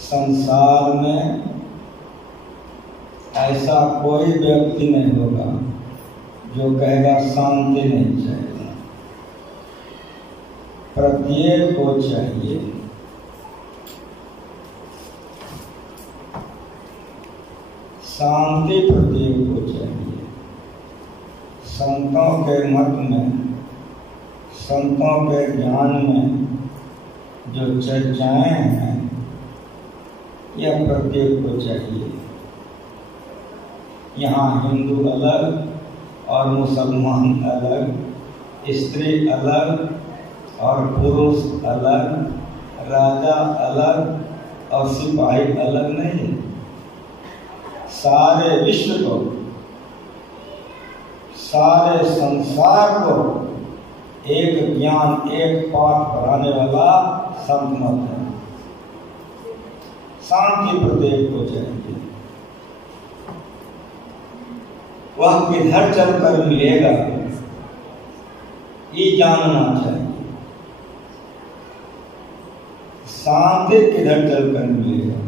संसार में ऐसा कोई व्यक्ति नहीं होगा जो कहेगा शांति नहीं चाहिए। प्रत्येक को चाहिए। शांति प्रत्येक को चाहिए। संतों के मत में, संतों के ज्ञान में जो चर्चाएं हैं यह प्रत्येक को चाहिए। यहाँ हिंदू अलग और मुसलमान अलग, स्त्री अलग और पुरुष अलग, राजा अलग और सिपाही अलग नहीं। सारे विश्व को, सारे संसार को एक ज्ञान, एक पाठ पढ़ाने वाला संत मत है। शांति प्रत्येक को चाहिए। वह किधर चलकर मिलेगा ये जानना चाहिए। शांति किधर चलकर मिलेगा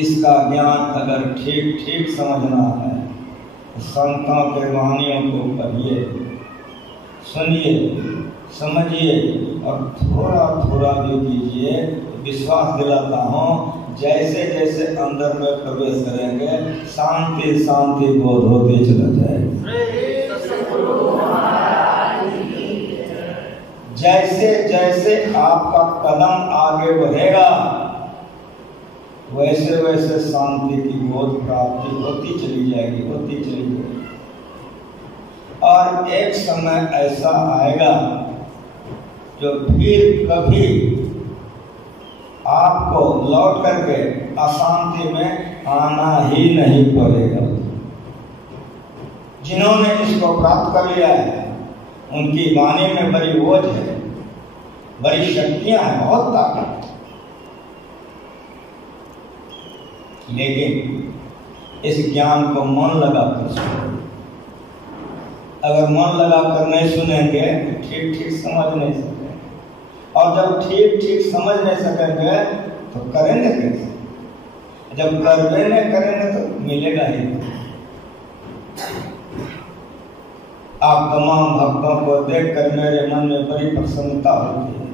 इसका ज्ञान अगर ठीक ठीक समझना है तो संतों के वाणियों को पढ़िए, सुनिए, समझिए और थोड़ा थोड़ा भी कीजिए। विश्वास दिलाता हूँ जैसे जैसे अंदर में प्रवेश करेंगे शांति शांति बोध होते चला जाएगा। जैसे जैसे आपका कदम आगे बढ़ेगा वैसे वैसे शांति की बोध प्राप्ति होती चली जाएगी, होती चली जाएगी। और एक समय ऐसा आएगा जो फिर कभी आपको लौट करके अशांति में आना ही नहीं पड़ेगा। जिन्होंने इसको प्राप्त कर लिया है उनकी वाणी में बड़ी बोझ है, बड़ी शक्तियां हैं, बहुत ताकत। लेकिन इस ज्ञान को मन लगाकर सुनो। अगर मन लगाकर नहीं सुनेंगे तो ठीक ठीक समझ नहीं सकेंगे, और जब ठीक ठीक समझ नहीं सकेंगे तो करेंगे कैसे? जब करवे नहीं करेंगे तो मिलेगा ही। आप तमाम भक्तों को देखकर मेरे मन में बड़ी प्रसन्नता होती है,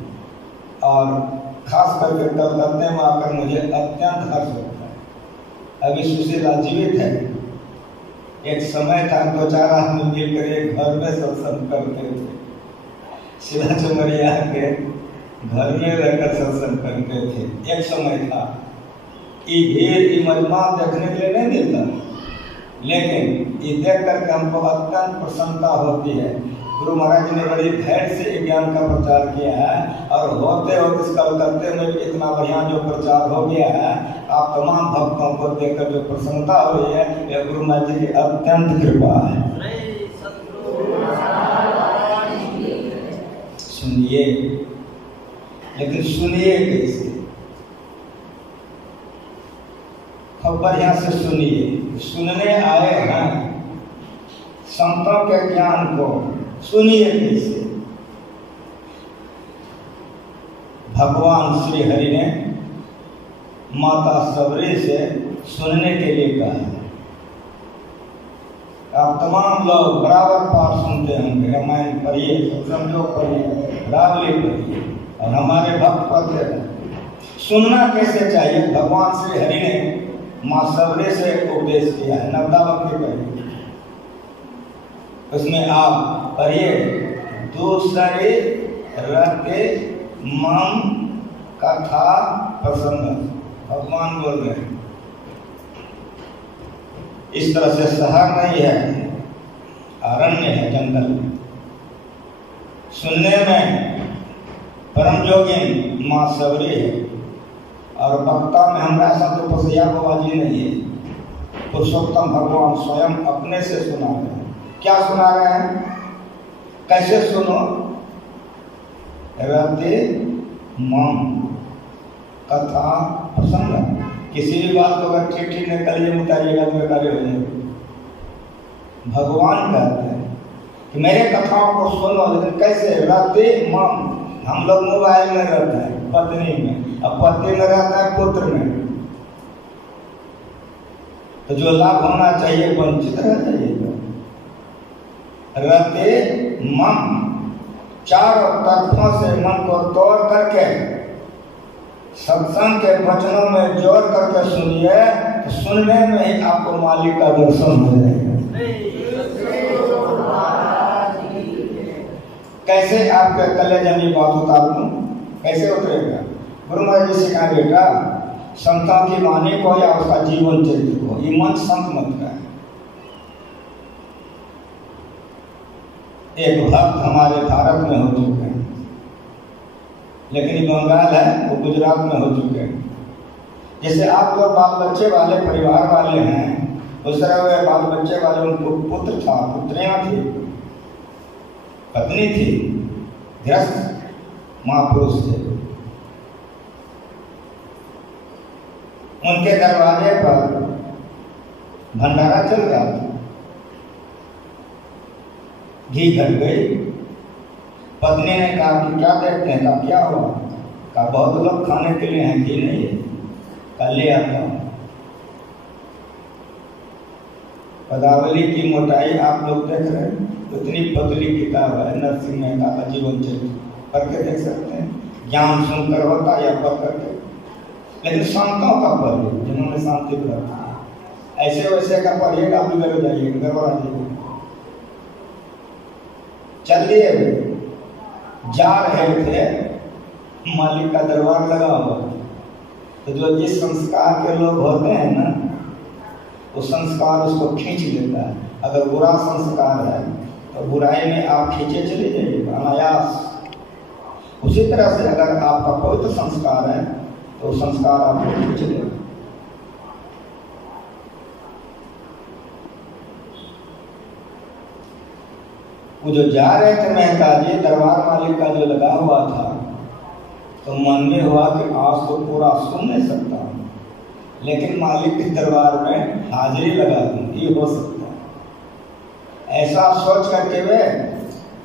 और खास करके कलकत्ते में आकर मुझे अत्यंत हर्ष होता है। अभी सुशीला जीवित है। एक समय था 2-4 आदमी मिलकर एक घर में सत्संग करते थे। शिला चमरिया के घर में रहकर सत्संग करते थे। एक समय था ये भीड़ महिमा देखने के लिए नहीं मिलता, लेकिन ये देख करके हमको अत्यंत प्रसन्नता होती है। गुरु महाराज ने बड़ी धैर्य से ज्ञान का प्रचार किया है, और होते होते इस कलकत्ते में भी इतना बढ़िया जो प्रचार हो गया है। आप तमाम भक्तों को देखकर जो प्रसन्नता हो रही है यह गुरु महाराज जी की अत्यंत कृपा है। सुनिए, लेकिन सुनिए कैसे? खूब बढ़िया से सुनिए। सुनने आए हैं संतों के ज्ञान को, सुनिए कैसे? भगवान श्री हरि ने माता सबरी से सुनने के लिए कहा है। आप तमाम लोग बराबर पाठ सुनते होंगे। रामायण पढ़िए, सत्संग पढ़िए, रावली पढ़िए, और हमारे भक्त पढ़ते हैं। सुनना कैसे चाहिए? भगवान श्री हरि ने माँ सबरी से उपदेश किया है। नवदावक्ति पढ़िए, उसमें आप पढ़िए, दूसरे रते मम कथा प्रसन्न। भगवान बोल रहे हैं। इस तरह से शहर नहीं है, अरण्य है, जंगल। सुनने में परम जोगिन माँ सबरी है, और वक्ता में हमारा साथ पसैया बाबाजी नहीं है। पुरुषोत्तम भगवान स्वयं अपने से सुना रहे हैं। क्या सुना रहे हैं? कैसे सुनो? रते मम कथा प्रसन्न। किसी भी बात को अगर ठीक ठीक निकालिए उतारिएगा तो बेकार हो जाएगा। भगवान कहते हैं कि मेरे कथाओं को सुनो, लेकिन कैसे? रते मम, हम लोग मोबाइल में रहते हैं, पत्नी में, अब पति में रहता है पुत्र में, तो जो लाभ होना चाहिए वंचित रह जाइएगा। रहते मन चारों तरफों से मन को तोड़ करके सत्संग के वचनों में जोड़ करके सुनिए, तो सुनने में ही आपको मालिक का दर्शन हो जाएगा। कैसे आपके कलेजे में बात उतार दूं, कैसे उतरेगा? गुरु महाराज जी सिखाए बेटा, संतों की वाणी को या उसका जीवन चरित्र को, ये मन संत मत का है। एक भक्त हमारे भारत में हो चुके हैं, लेकिन बंगाल है वो गुजरात में हो चुके हैं। जैसे आप लोग बाल बच्चे वाले परिवार वाले हैं, उस तरह वे बाल बच्चे वाले, उनको पुत्र था, पुत्रियां थी, पत्नी थी, गृहस्थ महापुरुष थे। उनके दरवाजे पर भंडारा चल रहा था, घी घट गई। पत्नी ने कहा कि क्या देखते हैं? कहा क्या हुआ? कहा बहुत लोग खाने के लिए हैं, घी नहीं है, कल ले आता हूं। पदावली की मोटाई आप लोग देख रहे हैं, इतनी पतली किताब है नरसिंह मेहता का जीवन चरित्र, पढ़ के देख सकते हैं। ज्ञान सुनकर होता या पढ़ करके, लेकिन संतों का पढ़िए जिन्होंने शांति प्राप्त की। ऐसे वैसे का पढ़िएगा, आप बिगड़ जाइएगा, गड़बड़ा जाइएगा। चलिए जा रहे थे, मालिक का दरबार लगा हुआ, तो जो जिस संस्कार के लोग होते हैं ना, वो संस्कार उसको खींच लेता है। अगर बुरा संस्कार है तो बुराई में आप खींचे चले जाइएगा अनायास। उसी तरह से अगर आपका पवित्र संस्कार है तो संस्कार आपको खींच लेगा। वो जो जा रहे थे मेहता जी, दरबार मालिक का जो लगा हुआ था, तो मन में हुआ कि आज तो पूरा सुन नहीं सकता, लेकिन मालिक के दरबार में हाजिरी लगा दूं, ये हो सकता है। ऐसा सोच करके वे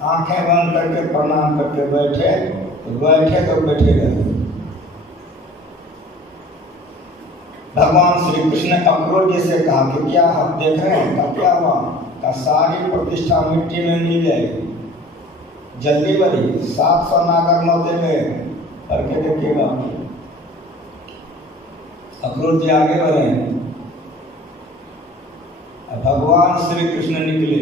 आंखें बंद करके प्रणाम करके बैठे, तो बैठे गए। भगवान श्री कृष्ण ने अक्रूर जी से कहा कि क्या आप देख रहे हैं? का क्या हुआ? का सारी प्रतिष्ठा मिट्टी में मिल जाएगी, जल्दी बड़ी 700 नागर नौते में करके देखिएगा। अक्रूर जी आगे बढ़े, भगवान श्री कृष्ण निकले,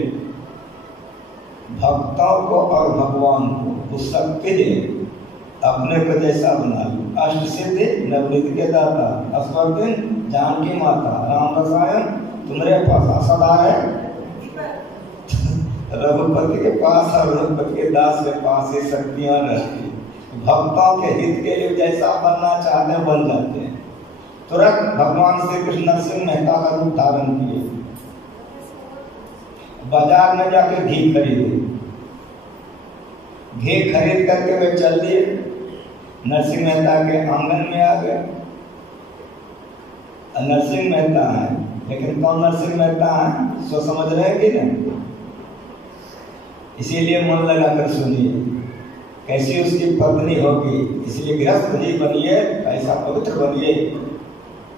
भक्तों को और भगवान को उस शक्ति दे, अपने को जैसा बना लो। अष्ट सिद्धि नवनीत के दाता, अस्वर्गन जानकी माता, राम रसायन तुम्हारे पास सदा है। रघुपति के पास और रघुपति के दास के पास ये शक्तियां रहती। भक्तों के हित के लिए जैसा बनना चाहते हैं बन जाते हैं। तुरंत भगवान श्री कृष्ण नरसिंह मेहता का रूप धारण किए, बाजार में जाकर घी खरीदे, घी खरीद करके वे चल दिए, नरसिंह मेहता के आंगन में आ गए। नरसिंह मेहता है, लेकिन कौन नरसिंह मेहता है सो समझ रहे कि नहीं? इसीलिए मन लगाकर सुनिए, कैसी उसकी पत्नी होगी। इसलिए गृहस्थ जी बनिए, ऐसा पवित्र बनिए।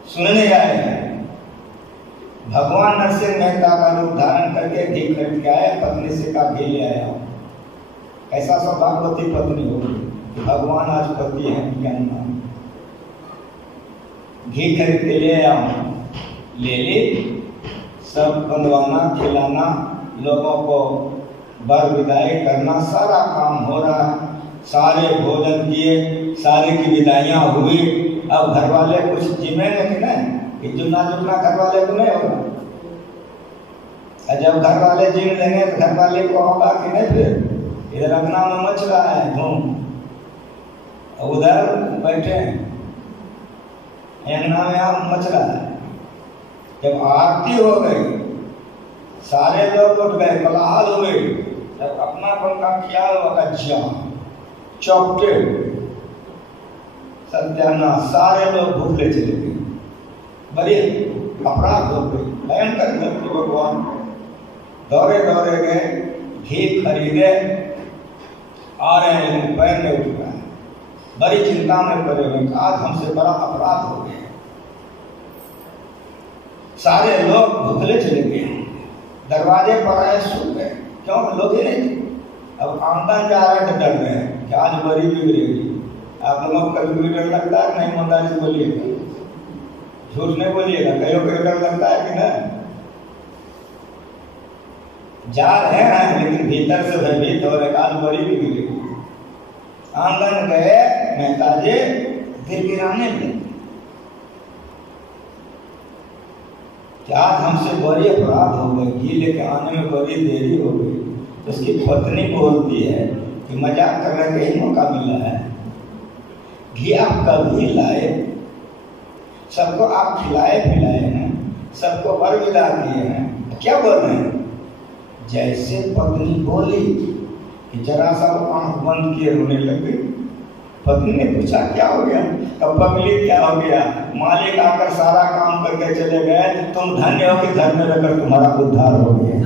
सुनने आए हैं, भगवान नरसिंह मेहता का रूप धारण करके घी खरीद के आए, पत्नी से कहा घी ले आया। ऐसा सौभाग्यवती पत्नी होगी कि भगवान आज पति है ज्ञान। घी खरीद के ले आया, ले ली, सब बनवाना, खिलाना, लोगों को बर विदाई करना, सारा काम हो रहा है। सारे भोजन किए, सारे की विदाइयां हुई। अब घर वाले कुछ जिम्मेंगे कि नहीं, जुटना घर वाले को नहीं होगा। जब घर वाले जिम लेंगे तो घर वाले को होगा कि नहीं, फिर इधर अगना में मच रहा है धूम, उधर बैठे अंगना में आप मच रहा है। जब आरती हो गई, सारे लोग उठ गए, कोलाहल हो गई। जब अपनापन का ख्याल होगा, चौपटे सत्यानाश, सारे लोग भूखे चले गए, बड़े अपराध हो गए, भयंकर गलती। भगवान दौड़े गए, घी खरीदे, आ रहे हैं, लेकिन पैर नहीं उठ रहा है। बड़ी चिंता में पड़े हुए, आज हमसे बड़ा अपराध हो गया। सारे लोग भुखले चले गए, दरवाजे पर आए सो गए, क्यों? लोग ही नहीं थे। अब आमदन जा रहे थे, डर रहे हैं कि आज बड़ी बिगड़ेगी। आप लोगों को कभी डर लगता है? नहीं, ईमानदारी से बोलिएगा, झूठ नहीं बोलिएगा। कहीं को डर लगता है कि नहीं? जा रहे हैं लेकिन भीतर से भयभीत हो रहे, आज बड़ी बिगड़ेगी। आंगन गए मेहताजे, दिल गिराने लगे कि आज हमसे बड़ी अपराध हो गई, घी लेके आने में बड़ी देरी हो गई। उसकी पत्नी बोलती है कि मजाक करने का ही मौका मिला है, घी आप कभी लाए, सबको आप खिलाए पिलाए हैं, सबको वर विदा किए हैं, क्या बोल रहे हैं? जैसे पत्नी बोली कि जरा सा आंख बंद किए रोने लग गई। पत्नी ने पूछा क्या हो गया? तब पगली क्या हो गया? मालिक आकर सारा काम करके चले गए, तुम धन्य हो कि घर में रहकर तुम्हारा उद्धार हो गया।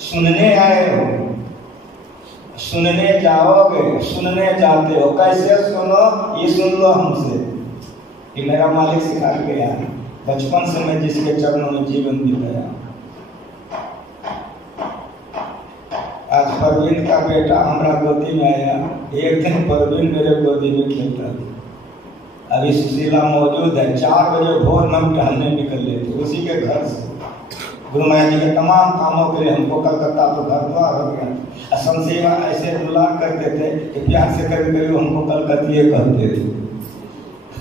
सुनने आए हो, सुनने जाओगे, सुनने जाते हो, कैसे सुनो? ये सुन लो हमसे कि मेरा मालिक सिखा गया, बचपन से मैं जिसके चरणों में जीवन बिताया। आज परवीन का बेटा हमारा गोदी में आया, एक दिन परवीन मेरे गोदी में खेलता था। अभी सुशीला मौजूद है, 4 बजे भोर हम टहलने निकल लेते उसी के घर से। गुरु महाराज जी के तमाम कामों के लिए हमको कलकत्ता तो घर द्वार हो गया। संसेवा ऐसे दुलार करते थे कि प्यार से कभी कभी हमको कलकत्तिये कहते थे,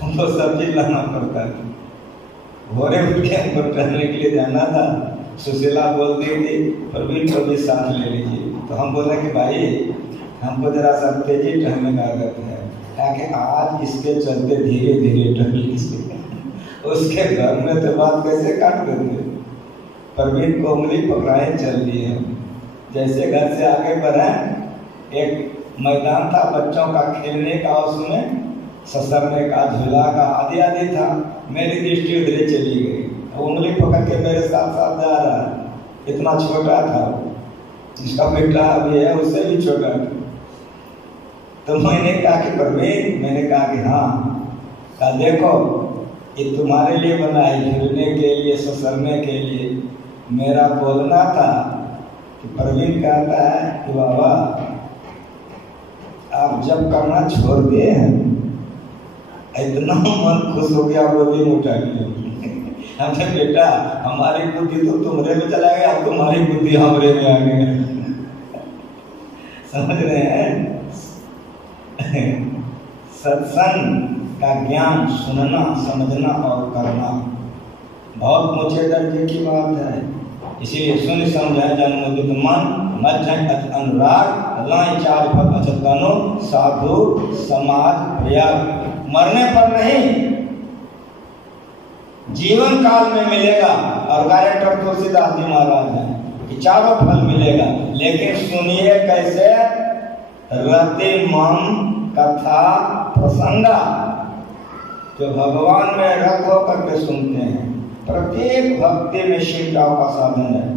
हमको सब्जी लाना पड़ता था। भोरे उठ के हमको टहलने के लिए जाना था। सुशीला बोलती थी प्रवीण को भी साथ ले लीजिए, तो हम बोले कि भाई हमको जरा सा तेजी टहलने का आदत है, ताकि आज इसके चलते धीरे धीरे टहल लीजिए। उसके घर में तो बात कैसे काट देते, प्रवीण को उंगली पकड़ाए चल दिए। जैसे घर से आगे बढ़े, एक मैदान था बच्चों का खेलने का, उसमें ससरने का, झूला का आदि आदि था। मेरी दृष्टि उधर चली गई, उंगली पकड़ के मेरे साथ साथ जा रहा है। इतना छोटा था, जिसका बेटा अभी है उससे भी छोटा था। तो मैंने कहा कि प्रवीण, मैंने कहा कि हाँ, कहा देखो ये तुम्हारे लिए बना है, झूलने के लिए, ससरने के लिए। मेरा बोलना था कि प्रवीण कहता है कि बाबा आप जब करना छोड़ दिए हैं, इतना मन खुश हो गया, गोदी में उठा लिया। हमने बेटा हमारी बुद्धि तो तुम्हारे में चला गया, अब तुम्हारी बुद्धि हमारे में आ गई। समझ रहे हैं? सत्संग का ज्ञान सुनना, समझना और करना बहुत ऊंचे दर्जे की बात है। इसीलिए सुन समझाए जन्मोदित मन, मत अनुराग, लाए 4 फल अचतनो, साधु समाज प्रयाग। मरने पर नहीं, जीवन काल में मिलेगा। और गायत्री तुलसीदास जी महाराज हैं कि 4 फल मिलेगा, लेकिन सुनिए कैसे? रति मन कथा प्रसंगा, जो भगवान में रत होकर के सुनते हैं। प्रत्येक भक्ति में शिवटाव का साधन है।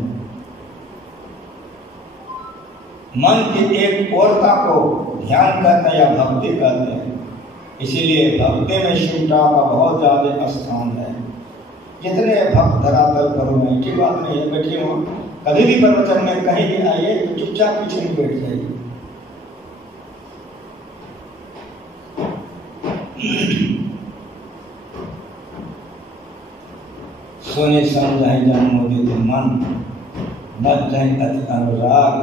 मन की एक ओरता को ध्यान करते हैं या भक्ति करते हैं, इसीलिए भक्ति में शिवटाव का बहुत ज्यादा स्थान है। जितने भक्त धरातल पर हुए, ठीक बात नहीं है, बैठिए हो, कभी भी प्रवचन में कहीं भी आइए तो चुपचाप पीछे नहीं बैठ जाइए। सोने समझाए जन्मोदित मन, मत जाए अति अनुराग,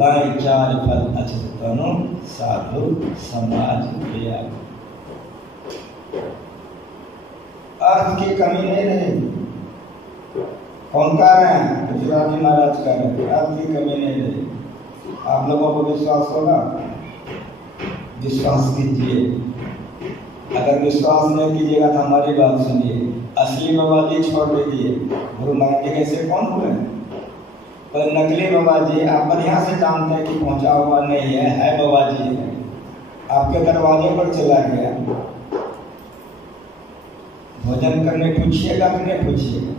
लाए 4 फल अचत तनु, साधु समाज प्रयाग। अर्थ की कमी नहीं रहेगी। कौन कह रहे हैं? गुजरात जी महाराज कह रहे हैं, अर्थ की कमी नहीं रहेगी। आप लोगों को विश्वास होगा? विश्वास कीजिए। अगर विश्वास नहीं कीजिएगा तो हमारी बात सुनिए, असली बाबा जी छोड़ दीजिए। गुरु महाराज जी कैसे कौन हुए? पर नकली बाबा जी आप बढ़िया से जानते हैं कि पहुंचा हुआ नहीं है बाबा जी है, आपके दरवाजे पर चला गया। भोजन करने पूछिएगा कि नहीं पूछिएगा?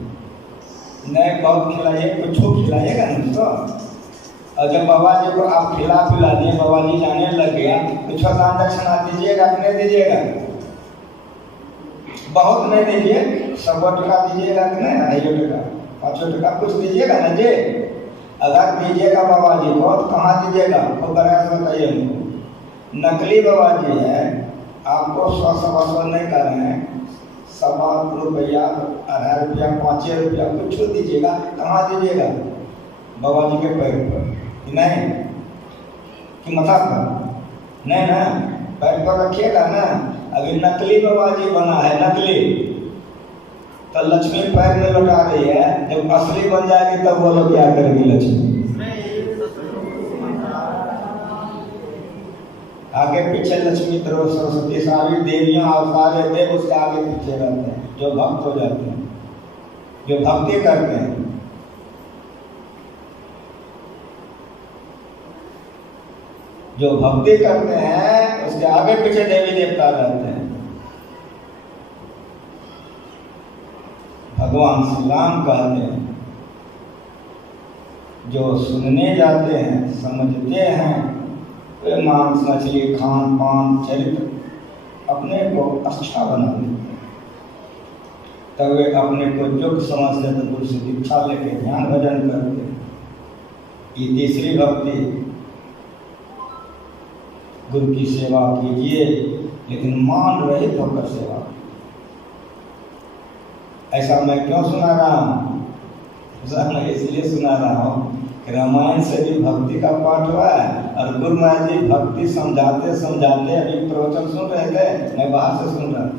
नहीं, बहुत खिलाइए, कुछ खिलाइएगा नहीं तो और जब बाबा जी को आप खिला पिला दिए, बाबा जी जाने लग गया, कुछ दान दक्षिणा दीजिएगा कि नहीं दीजिएगा? बहुत नहीं दीजिए, 100 टका दीजिएगा कि नहीं? 250 टका, 500 टका कुछ दीजिएगा ना जी। अगर दीजिएगा बाबा जी को तो कहाँ दीजिएगा? तो बताइए हमको। नकली बाबा जी है, आपको 100 नहीं कर रहे हैं, 1.25 रुपया, 2.5 रुपया, 5 रुपया कुछ दीजिएगा। कहाँ दीजिएगा? बाबा जी के पैर पर कि नहीं? कि मथा पर? नहीं ना, पैर पर रखिएगा ना। अभी नकली बाबा जी बना है, नकली, तो लक्ष्मी पैर में लौटा रही है। जब असली बन जाएगी तब बोलो क्या करेगी लक्ष्मी? आगे पीछे लक्ष्मी तरह सरस्वती सारी देवियां अवतारे देव उसके आगे पीछे रहते हैं, जो भक्त हो जाते हैं, जो भक्ति करते हैं। जो भक्ति करते हैं उसके आगे पीछे देवी देवता रहते हैं। भगवान श्री राम कहते हैं, जो सुनने जाते हैं, समझते हैं, वे मांस मछली खान पान चरित्र अपने को अच्छा बना लेते हैं। तब वे अपने को योग्य समझते तो गुरु से दीक्षा लेके ध्यान भजन करते हैं। ये तीसरी भक्ति, गुरु की सेवा कीजिए लेकिन मान रहित होकर सेवा। ऐसा मैं क्यों सुना रहा हूँ? मैं इसलिए सुना रहा हूँ, रामायण से भी भक्ति का पाठ हुआ है और गुरु महाराज जी भक्ति समझाते समझाते अभी प्रवचन सुन रहे थे, मैं बाहर से सुन रहा था।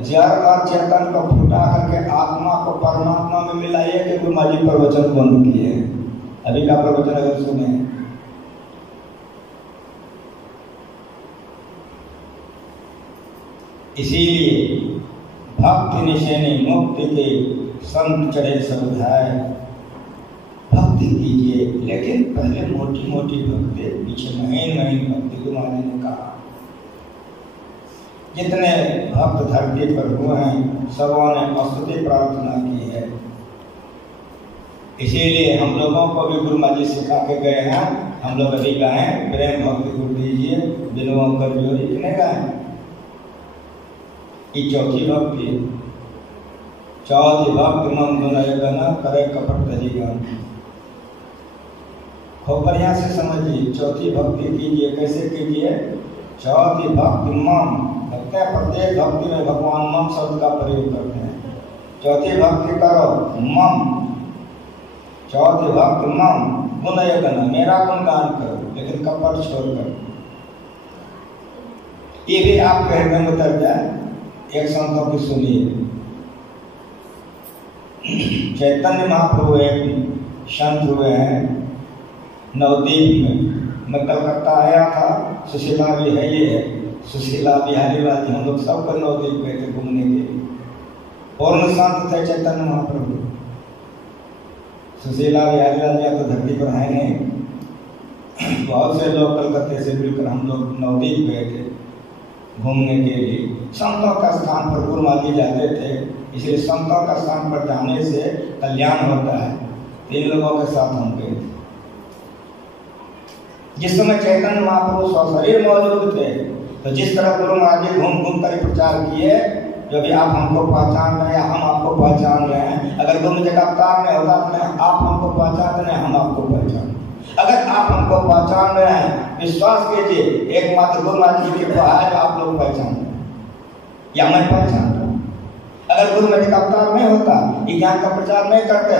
जड़ और चेतन को फुटा करके आत्मा को परमात्मा में मिलाइए कि गुरु महाराज जी प्रवचन बंद किए। अभी का प्रवचन अगर सुने, इसीलिए भक्ति निशेनी मुक्ति के संत चढ़े समुदाय। भक्ति कीजिए लेकिन पहले मोटी मोटी भक्ति, पीछे महीन महीन भक्ति। गुरु महाराज ने कहा जितने भक्त धरती पर हुए हैं सबों ने स्तुति प्रार्थना की है। इसीलिए हम लोगों को भी गुरु महाराज जी सिखा के गए हैं। हम लोग अभी गाए प्रेम भक्ति गुरु दीजिए बिनवा कर जोड़ी, कितने गाए? ये चौथी भक्ति। चौथी भक्ति मन गुना करे कपट तरीका। खूब बढ़िया से समझिए, चौथी भक्ति कीजिए। कैसे कीजिए? चौथी भक्ति मम, लगता है प्रत्येक भक्ति में भगवान मम शब्द का प्रयोग करते हैं। चौथी भक्ति करो मम, चौथी भक्ति मम गुण, मेरा गुणगान करो लेकिन कपट छोड़कर। ये भी आपके हृदय में उतर जाए। एक संतों की सुनिए, चैतन्य महाप्रभु एक संत हुए हैं नवद्वीप में। मैं कलकत्ता आया था, सुशीला भी है, ये है सुशीला बिहारी वाली, हम लोग सब कर नवद्वीप गए थे घूमने के लिए। पूर्ण संत थे चैतन्य महाप्रभु। सुशीला बिहारी वाली तो धरती पर है नहीं। बहुत से लोग कलकत्ते से मिलकर हम लोग नवद्वीप गए थे घूमने के लिए। संतों का स्थान पर गुरु महाराज जी जाते थे, इसलिए संतों का स्थान पर जाने से कल्याण होता है। 3 लोगों के साथ हम गए थे। जिस समय चैतन्य महाप्रभु सशरीर मौजूद थे, तो जिस तरह गुरु महाराज जी घूम घूम कर प्रचार किए, जो भी आप हमको पहचान रहे हैं, हम आपको पहचान रहे हैं। अगर गुरु जी का अवतार नहीं होता तो आप हमको पहचानते नहीं, हम आपको पहचान। अगर आप हमको पहचान रहे हैं, विश्वास कीजिए एकमात्र गुरु महाराज जी की कृपा है जो आप लोग पहचान रहे हैं या मैं पहचान रहा हूँ। अगर गुरु महाराज जी का अवतार नहीं होता, ये ज्ञान का प्रचार नहीं करते,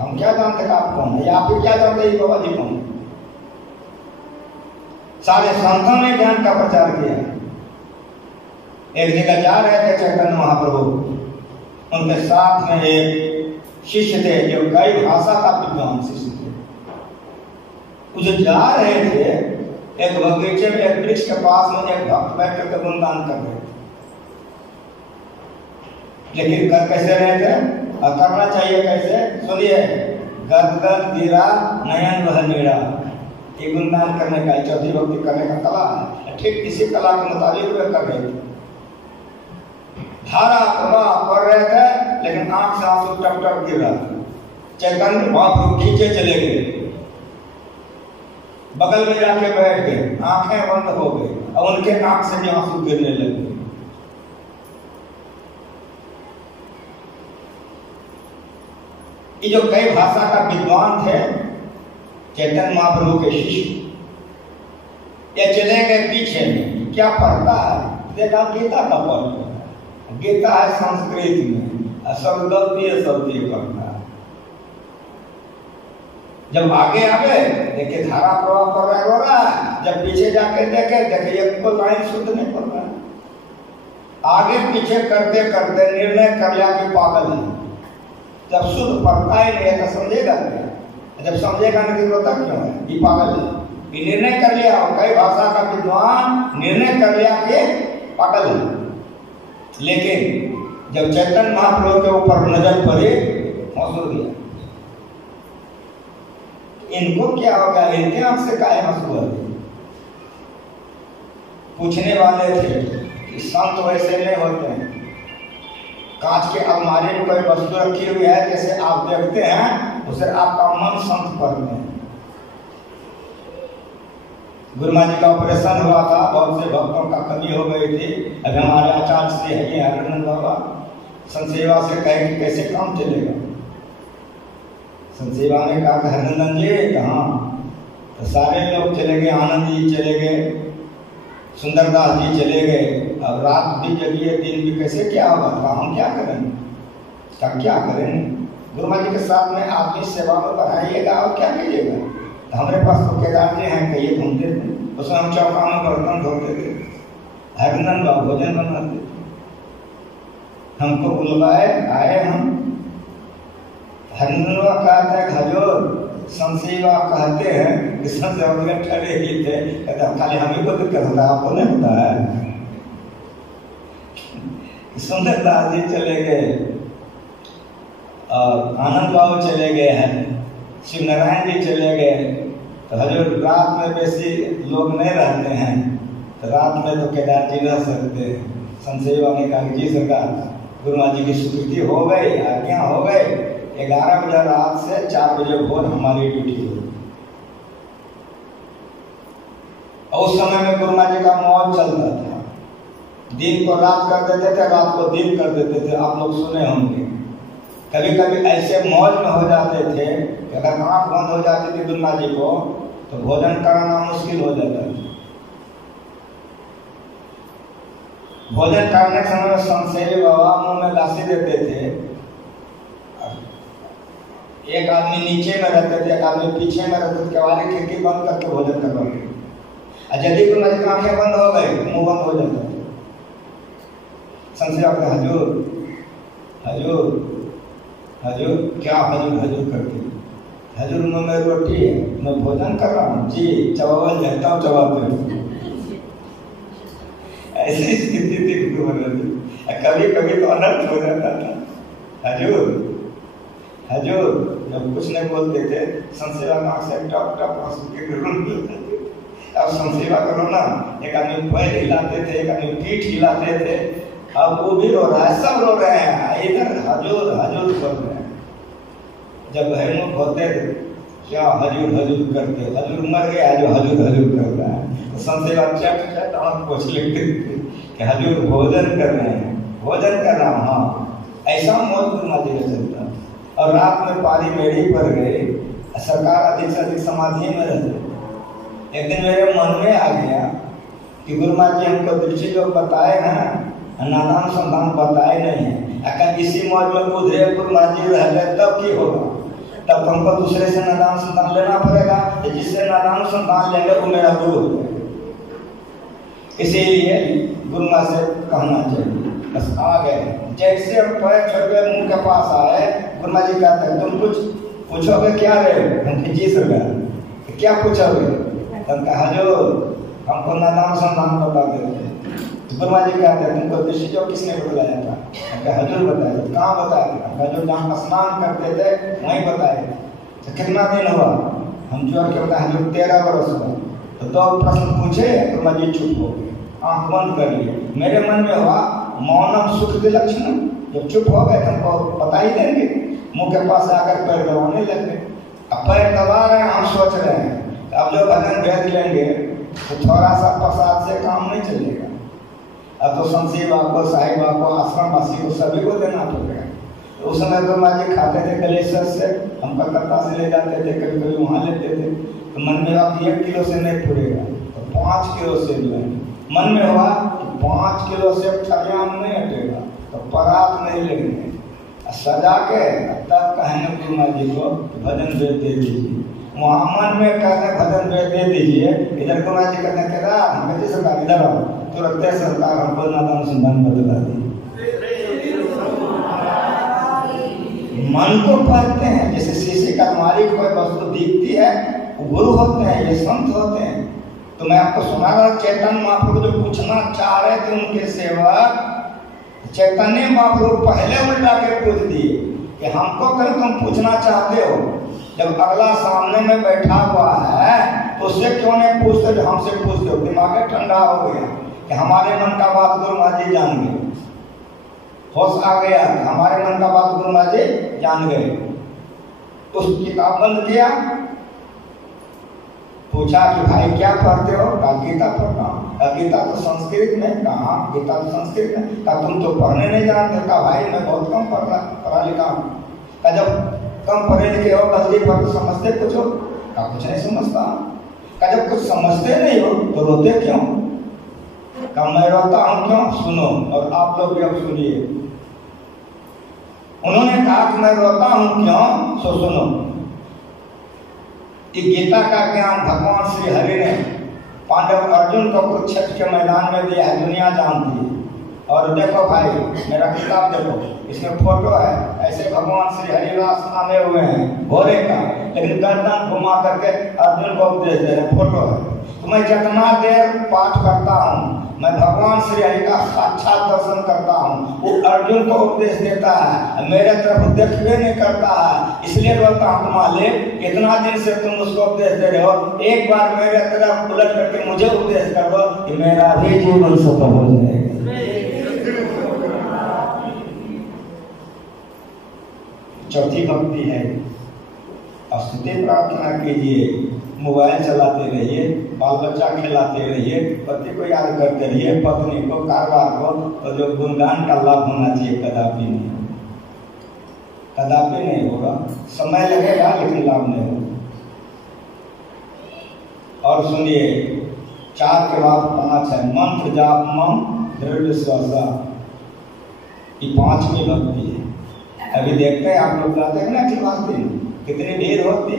हम क्या जानते कि आप कौन है या आप क्या जानते हैं बाबा जी कौन। सारे संतों ने ज्ञान का प्रचार किया। एक जगह जा रहे थे चैतन्य महाप्रभु, उनके साथ में एक शिष्य थे जो कई भाषा का विद्वान शिष्य थे। जो जा रहे थे, एक बगीचे में एक वृक्ष के पास में एक भक्त बैठ करके गुणगान कर रहे थे। लेकिन कर कैसे रहे थे और करना चाहिए कैसे? सुनिए, गद गद गिरा नयन वह नीड़ा। ये गुणगान करने का, चौथी भक्ति करने का कला है। ठीक इसी कला के मुताबिक वे कर रहे थे। धारा प्रवाह पढ़ रहे थे लेकिन आंख से आंसू टप टप गिर रहा था। चैतन्य महाप्रभु खींचे चले गए, बगल में जाके बैठ गए, आंखें बंद हो गई और उनके आंख से भी आंसू गिरने लगे। ये जो कई भाषा का विद्वान थे चैतन्य महाप्रभु के शिष्य, ये चले गए पीछे में, क्या पढ़ता है? देखा गीता का पढ़ता है, गीता है संस्कृत में, सब गलती पढ़ता है। जब आगे आ गए देखे धारा प्रवाह कर रहा है, जब पीछे जाके देखे एक को लाइन शुद्ध नहीं पड़ रहा है। आगे पीछे करते करते निर्णय कर लिया कि पागल है। जब शुद्ध पढ़ता ही नहीं है तो समझेगा क्या? जब समझेगा नहीं तो रोता क्यों है? ये पागल है। ये निर्णय कर लिया, और कई भाषा का विद्वान निर्णय कर लिया कि पागल है। लेकिन जब चैतन्य महाप्रभु के ऊपर नजर पड़ी, होश उड़ गया। इनको क्या हो गया? इनके आंख से काहे आंसू आ गए? पूछने वाले थे कि संत वैसे नहीं होते हैं। कांच के अलमारी में कोई वस्तु रखी हुई है, जैसे आप देखते हैं उसे आपका मन संत पढ़ते हैं। गुरुमा जी का ऑपरेशन हुआ था, बहुत से भक्तों का कमी हो गई थी। अभी हमारे आचार्य श्री है हरिनंद बाबा संत सेवा से कहे कि कैसे काम चलेगा। संत सेवा ने कहा हरिनंदन जी कहाँ? तो सारे लोग चले गए, आनंद जी चले गए, सुंदरदास जी चले गए। अब रात भी जगी है, दिन भी, कैसे क्या होगा? तो हम क्या करेंगे? क्या करें? गुरुमा जी के साथ में आदमी सेवा में बढ़ाइएगा और क्या कीजिएगा? तो हमारे पास तो केदार जी हैं, कहिए घूमते थे, उसमें हम चौका में बर्तन धोते थे, हरिनंद बाबा भोजन बनाते थे। हमको बुलवाए, आए हम। हरिनंद बाबा कहते हैं हजूर संसेवा कहते हैं कि संसेवा ठहरे ही थे, कहते खाली हम ही को दिक्कत होता है, आपको नहीं होता है। सुंदरदास जी चले गए और आनंद बाबू चले गए हैं, शिव नारायण जी चले गए। तो हजूर रात में वैसे लोग नहीं रहते हैं, तो रात में तो केदार जी रह सकते हैं। संसेवा ने कहा जी सरकार, गुरुमा जी की स्वीकृति हो गई, आज्ञा हो गई, 11 बजे रात से 4 बजे भोर हमारी ड्यूटी हुई। और उस समय में गुरुमा जी का मौज चलता था, दिन को रात कर देते थे, रात को दिन कर देते थे। आप लोग सुने होंगे, कभी कभी ऐसे मौज में हो जाते थे कि अगर आंख बंद हो जाती थी गुरुमा जी को तो भोजन कराना मुश्किल हो जाता था। भोजन करने के समय में संसेवी बाबा मुंह में लाशी देते थे। एक आदमी नीचे में रहते थे, एक आदमी पीछे में रहते थे, केवाली खिड़की बंद करके भोजन करवाते। यदि गुरुमा जी की आंखें बंद हो गई, मुंह बंद हो जाता था। संसेवा हजूर हजूर हजूर, क्या हजूर हजूर करती? हजूर मुंह में रोटी है, मैं भोजन कर रहा हूँ जी, चबावल जाता हूँ, चबाते। ऐसी स्थिति थी कभी कभी तो अनर्थ हो जाता था। हजूर हजूर जब कुछ नहीं बोलते थे, संसेवा का से टप टप आंसू के गिरने। अब संसेवा करो ना, एक आदमी पैर हिलाते थे, एक आदमी पीठ हिलाते थे, अब वो भी रो रहा है, सब रो रहे हैं, इधर हजूर हजूर कर रहे हैं। जब हरिमुख होते क्या हजूर हजूर करते, हजूर मर गया जो हजूर हजूर कर रहा है। तो संसेवा चट आंख पोछ लेते कि हजूर भोजन कर रहे हैं, भोजन कर रहा हूँ। हाँ, ऐसा मौत गुरुमा जी का चलता। और रात में पारी मेरी पर गए, सरकार अधिक से अधिक समाधि में रहते। एक दिन मेरे मन में आ गया कि गुरुमा जी हमको दृष्टि जो बताए हैं, नादान संतान बताए नहीं है। अगर इसी मौज में उधरे गुरुमा जी रह गए तब की होगा? तब हमको दूसरे से नादान संतान लेना पड़ेगा। जिससे नादान संतान लेंगे वो मेरा गुरु हो जाएगा। इसीलिए गुरुमा से कहना चाहिए, बस आ गए। जैसे हम पैर छोड़ के मुंह के पास आए, गुरुमा जी कहते हैं तुम कुछ पूछोगे क्या रे? हम जी सरकार, क्या पूछोगे? हम कहा जो हमको नादान संतान बता देते। गुरुमा जी कहते हैं तुमको दृष्टि जो किसने बतलाया था? हजूर बताया। तो कहाँ बताया? हजूर जहाँ स्नान करते थे वहीं बताया। तो कितना दिन हुआ? हम जोड़ के बताया हजूर 13 वर्ष हुआ। तो 2 प्रश्न पूछे, गुरुमा जी चुप हो गए, आंख बंद कर लिए। मेरे मन में हुआ मौनम सुख के लक्षण, जब चुप हो गए हमको बता ही देंगे। मुंह के पास आकर पैर दबाने लग गए। अब पैर दबा रहे हैं, हम सोच रहे हैं अब जो भजन भेज लेंगे तो थोड़ा सा प्रसाद से काम नहीं चलेगा। अब तो शमशी बाबा को, साहिब बाबा को, आश्रम वासी को सभी को देना पड़ेगा। तो उस समय तो माँ जी खाते थे कलेश्वर से, हम कलकत्ता से ले जाते थे, कभी कभी वहाँ लेते थे। तो मन में आप 1 किलो से नहीं पूरेगा तो 5 किलो से लेंगे। मन में हुआ कि 5 किलो से ठरियाम नहीं हटेगा तो परात नहीं लेंगे। सजा के तब कहेंगे गुरु माँ जी को भजन भेज दे दीजिए। वहाँ मन में कहते भजन भेज दे दीजिए, इधर गुरु माँ जी कहते केदार हम कहते सरकार इधर आओ, तुरंत सरकार हमको नादा अनुसंधान बदला दी। मन को पढ़ते हैं, जैसे शीशे का अलमारी कोई वस्तु दिखती है, वो गुरु होते हैं, ये संत होते हैं। तो मैं आपको सुना रहा, चैतन्य महाप्रभु जो पूछना चाह रहे थे उनके सेवक, चैतन्य महाप्रभु पहले उल्टा के पूछ दिए कि हमको अगर तुम पूछना चाहते हो, जब अगला सामने में बैठा हुआ है तो उससे क्यों नहीं पूछते जो हमसे पूछते हो। दिमाग ठंडा हो गया कि हमारे मन का बात गुरु माँ जी जान गए, होश आ गया कि हमारे मन का बात गुरु माँ जी जान गए। उस किताब बंद किया, पूछा कि भाई क्या पढ़ते हो? कहा गीता पढ़ता हूँ। कहा गीता तो संस्कृत में? कहा गीता तो संस्कृत में। कहा तुम तो पढ़ने नहीं जानते? कहा भाई मैं बहुत कम पढ़ा लिखा हूँ। कहा जब कम पढ़े लिखे हो गलती पर तो समझते कुछ हो? कहा कुछ नहीं समझता। कहा जब कुछ समझते नहीं हो तो रोते क्यों? कहा मैं रोता हूँ क्यों? सुनो, और आप लोग भी अब सुनिए। उन्होंने कहा कि मैं रोता हूँ क्यों, सो सुनो। कि गीता का ज्ञान भगवान श्री हरि ने पांडव अर्जुन को कुरुक्षेत्र के मैदान में दिया है, दुनिया जानती है। और देखो भाई मेरा किताब देखो, इसमें फोटो है, ऐसे भगवान श्री हरिदास नामे हुए हैं घोड़े का, लेकिन गर्दन घुमा करके अर्जुन को उपदेश दे रहे, फोटो है। तो मैं जितना देर पाठ करता हूँ मैं भगवान श्री हरि का साक्षात दर्शन करता हूँ। वो अर्जुन को उपदेश देता है, मेरे तरफ देखबे नहीं करता है, इसलिए बोलता हूँ मालिक इतना दिन से तुम उसको उपदेश दे रहे हो, एक बार मेरे तरफ उलट करके मुझे उपदेश कर दो कि मेरा भी जीवन सफल हो जाएगा। चौथी भक्ति है स्तुति प्रार्थना कीजिए, मोबाइल चलाते रहिए, बाल बच्चा खिलाते रहिए, पति को याद करते रहिए, पत्नी को, कारोबार को, और जो गुणगान का लाभ होना चाहिए कदापि नहीं, कदापि नहीं होगा। समय लगेगा लेकिन लाभ नहीं होगा। और सुनिए 4 के बाद 5 है, मंत्र जाप मम दृढ़ विश्वासा, ये 5वीं भक्ति है। अभी देखते हैं आप लोग जाते हैं ना खिलवाते कितनी भीड़ होती,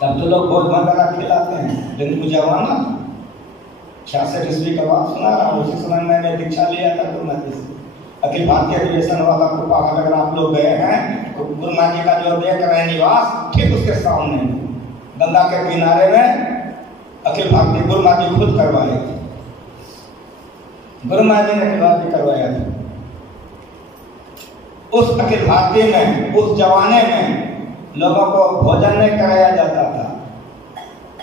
तब तो लोग बहुत भंडारा खिलाते हैं, लेकिन मुझे जमाना 66 ईस्वी का बात सुना रहा हूँ। उसी समय मैंने दीक्षा लिया था गुरु माँ जी से, अखिल भारतीय अधिवेशन हुआ था कुपाघाट। अगर आप लोग गए हैं तो गुरु माँ जी का जो देख रहे हैं निवास ठीक उसके सामने गंगा के किनारे में अखिल भारतीय गुरु माँ जी खुद करवाए थे, गुरु माँ जी ने अखिल भारतीय करवाया था। उस अखिल भारतीय में उस जमाने में लोगों को भोजन नहीं कराया जाता था,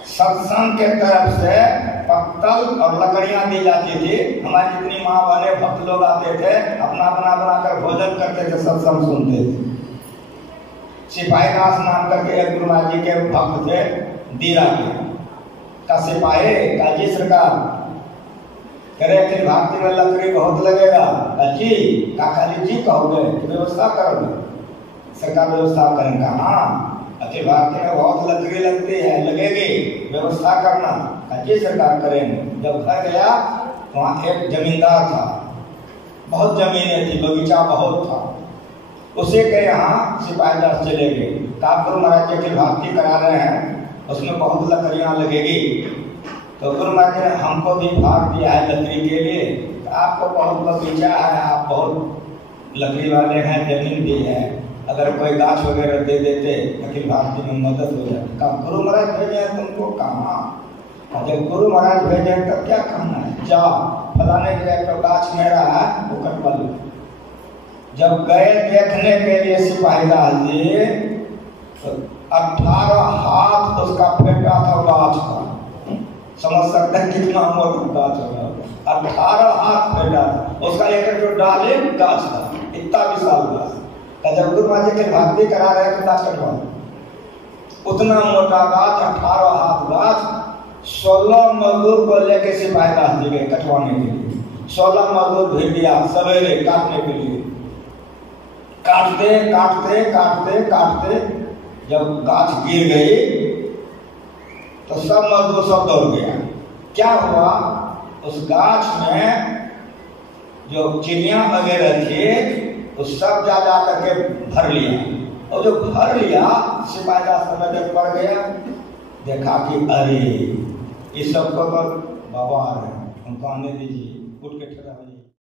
सत्संग के तरफ से पत्तल और लकड़ियां दी जाती थी। हमारी जितनी माँ वाले भक्त लोग आते थे अपना बनाकर भोजन करते थे, सत्संग सुनते थे। सिपाही दास नाम करके एक गुरु माँ जी के भक्त थे, दीरा के का सिपाही काजी सरकार करे अखिल भारती में लकड़ी बहुत लगेगा, जी काकाली जी कहोगे व्यवस्था करोगे, सरकार व्यवस्था करेंगे। हाँ अखिल भारती में बहुत लकड़ी लगती है, लगेगी, व्यवस्था करना, जी सरकार करेंगे। जब घर गया वहाँ एक जमींदार था, बहुत जमीनें थी, बगीचा बहुत था, उसी के यहाँ सिपाहीदास चले गए। गुरु महाराज जी अखिल भारती करा रहे हैं, उसमें बहुत लकड़ियाँ लगेगी। तो गुरु महाराज ने हमको भी भाग दिया है लकड़ी के लिए, आपको बहुत बगीचा है, आप बहुत लकड़ी वाले हैं, जमीन भी है, अगर कोई गाछ वगैरह दे देते अखिल भारती में मदद हो जाती। कहा गुरु महाराज भेजे तुमको कहाँ, जब गुरु महाराज भेजे तब क्या करना है, जाओ फलाने जगह का गाछ मेरा है वो कटवा लो। जब गए देखने के लिए सिपाहीदास जी तो 18 हाथ उसका फेंका था गाछ का, समझ सकते हैं कितना मोटा गाछ होगा, 18 हाथ फेंका था उसका, एक जो डाले गाछ था, इतना विशाल गाछ। जब गुरु महाराज के भक्ति करा रहे तो दांत कटवा, उतना मोटा गाछ 18 हाथ गाछ 16 मजदूर को लेके सिपाही दास जी गए कटवाने के लिए। 16 मजदूर भेज दिया सवेरे काटने के लिए। काटते काटते काटते काटते जब गाछ गिर गई तो सब मजदूर सब दौड़ गया। क्या हुआ, उस गाछ में जो चिड़िया वगैरह थे वो सब जा करके भर लिया, और जो भर लिया सिपाही दास समय जब पड़ गया, देखा कि अरे इस सबको तो बाबा आ रहे हैं, उनको आने दीजिए, उठ के खड़ा हो